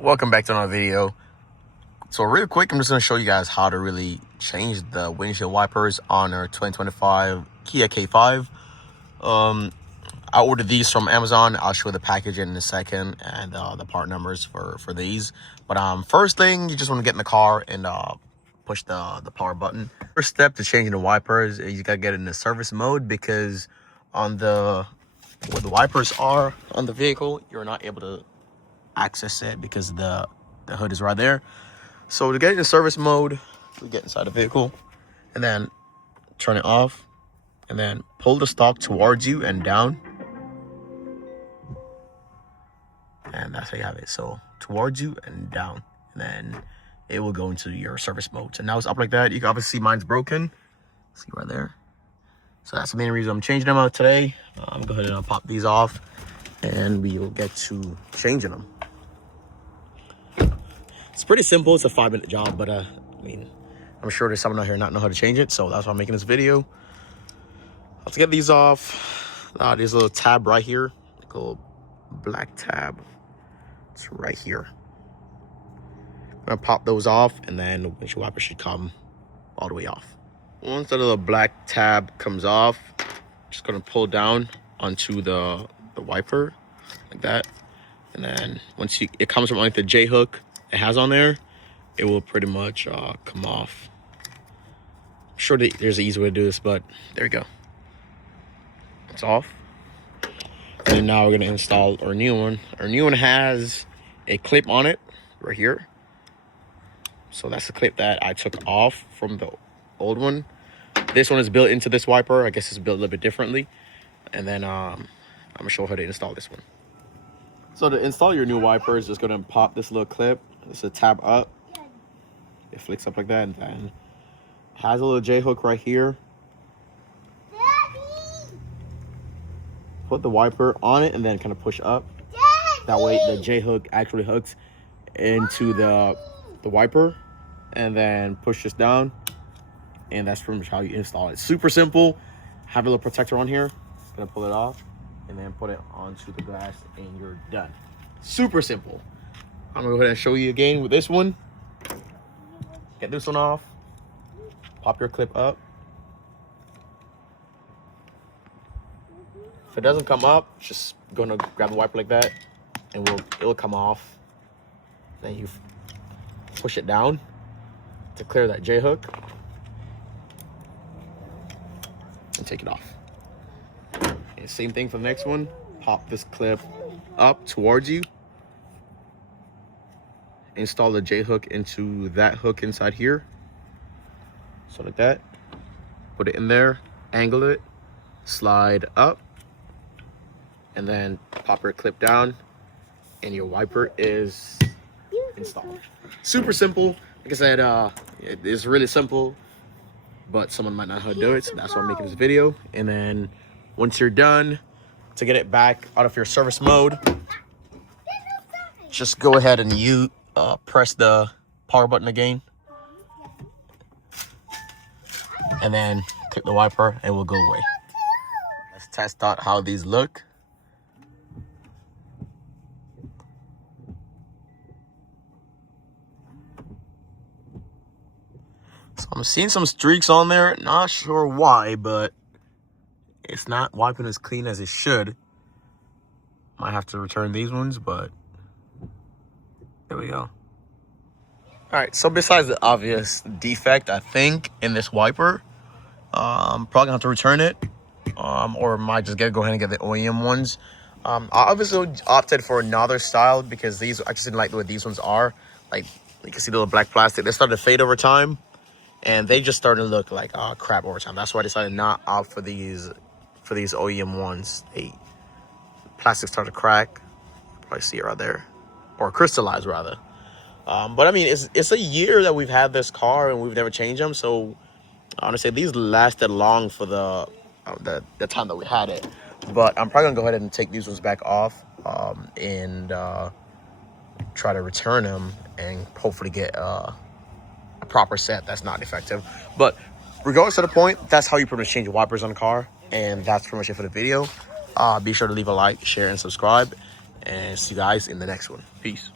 Welcome back to another video. So real quick, I'm just going to show you guys how to really change the windshield wipers on our 2025 Kia K5. I ordered these from Amazon. I'll show you the package in a second and the part numbers for these. But first thing, you just want to get in the car and push the power button. First step to changing the wipers is you got to get it in the service mode, because on where the wipers are on the vehicle, you're not able to access it because the hood is right there. So to get it in service mode, we get inside the vehicle and then turn it off and then pull the stalk towards you and down, and that's how you have it. So towards you and down, and then it will go into your service mode. So now it's up like that. You can obviously see mine's broken, see right there. So that's the main reason I'm changing them out today. I'm going to go ahead and pop these off and we will get to changing them. It's pretty simple. It's a 5-minute job, but I mean, I'm sure there's someone out here not know how to change it, so that's why I'm making this video. Let's get these off. There's a little tab right here, like a little black tab. It's right here. I'm gonna pop those off, and then the windshield wiper should come all the way off. Once the little black tab comes off, just gonna pull down onto the wiper like that, and then once it comes from like the J hook it has on there, it will pretty much come off. I'm sure that there's an easy way to do this, but there we go. It's off. And now we're gonna install our new one. Our new one has a clip on it right here. So that's the clip that I took off from the old one. This one is built into this wiper. I guess it's built a little bit differently. And then I'm gonna show how to install this one. So to install your new wipers, just gonna pop this little clip. It's a tab up. It flicks up like that, and then has a little J hook right here. Daddy! Put the wiper on it and then kind of push up. Daddy! That way the J hook actually hooks into the wiper, and then push this down, and that's pretty much how you install it. Super simple. Have a little protector on here. Gonna pull it off and then put it onto the glass, and you're done. Super simple. I'm gonna go ahead and show you again with this one. Get this one off. Pop your clip up. If it doesn't come up, just gonna grab the wiper like that, and it'll come off. Then you push it down to clear that J hook, and take it off. And same thing for the next one. Pop this clip up towards you. Install the J hook into that hook inside here. So like that. Put it in there, angle it, slide up, and then pop your clip down, and your wiper is installed. Super simple. Like I said, it is really simple, but someone might not know how to do it, so that's why I'm making this video. And then once you're done, to get it back out of your service mode, just go ahead and press the power button again, and then click the wiper, and it will go away. Let's test out how these look. So I'm seeing some streaks on there, not sure why, but it's not wiping as clean as it should. Might have to return these ones, but there we go. All right, so besides the obvious defect, I think, in this wiper, I'm probably gonna have to return it, or might just go ahead and get the OEM ones. I obviously opted for another style because I just didn't like the way these ones are. Like, you can see the little black plastic. They started to fade over time, and they just started to look like crap over time. That's why I decided not to opt for these OEM ones. The plastic started to crack. Probably see it right there, or crystallize rather. But I mean, it's a year that we've had this car and we've never changed them. So honestly, these lasted long for the time that we had it. But I'm probably gonna go ahead and take these ones back off and try to return them and hopefully get a proper set that's not defective. But regardless of the point, that's how you pretty much change your wipers on the car. And that's pretty much it for the video. Be sure to leave a like, share, and subscribe. And see you guys in the next one. Peace.